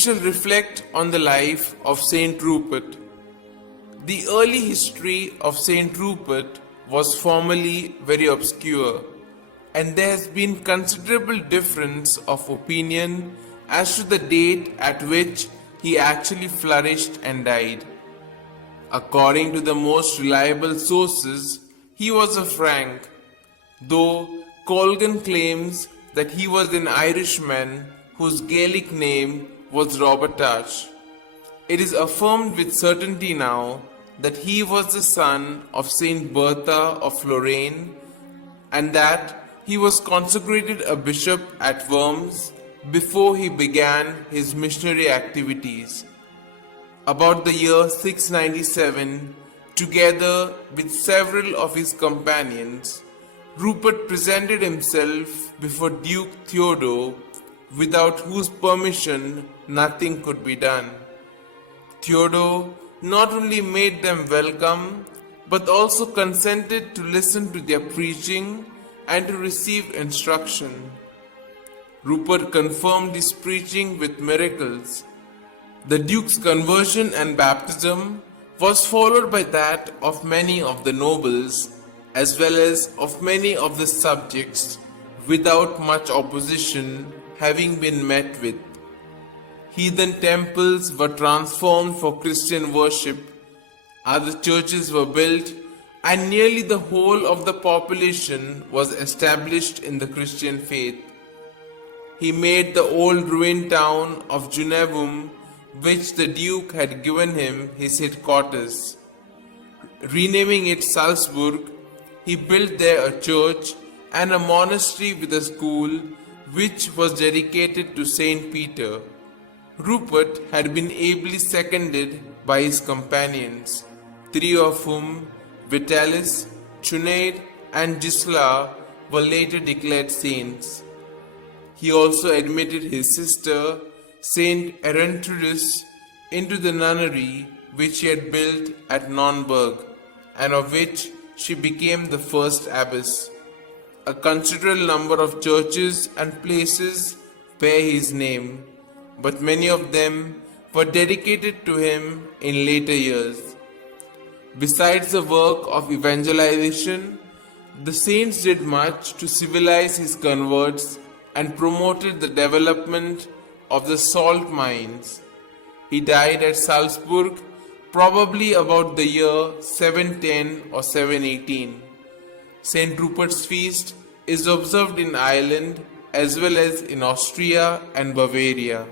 shall reflect on the life of St Rupert. The early history of St Rupert was formerly very obscure, and there has been considerable difference of opinion as to the date at which he actually flourished and died. According to the most reliable sources, he was a Frank, though Colgan claims that he was an Irishman whose Gaelic name was Robertash. It is affirmed with certainty now that he was the son of Saint Bertha of Lorraine, and that he was consecrated a bishop at Worms before he began his missionary activities. About the year 697, together with several of his companions, Rupert presented himself before Duke Theodore, without whose permission nothing could be done. Theodore not only made them welcome, but also consented to listen to their preaching and to receive instruction. Rupert confirmed his preaching with miracles. The Duke's conversion and baptism was followed by that of many of the nobles, as well as of many of the subjects, without much opposition having been met with. Heathen temples were transformed for Christian worship, other churches were built, and nearly the whole of the population was established in the Christian faith. He made the old ruined town of Junevum, which the Duke had given him, his headquarters. Renaming it Salzburg, he built there a church and a monastery with a school, which was dedicated to Saint Peter. Rupert had been ably seconded by his companions, three of whom, Vitalis, Chunaid, and Gisla, were later declared saints. He also admitted his sister, Saint Erentrudis, into the nunnery which he had built at Nonnberg, and of which she became the first abbess. A considerable number of churches and places bear his name, but many of them were dedicated to him in later years. Besides the work of evangelization, the saints did much to civilize his converts and promoted the development of the salt mines. He died at Salzburg, probably about the year 710 or 718. St. Rupert's feast is observed in Ireland as well as in Austria and Bavaria.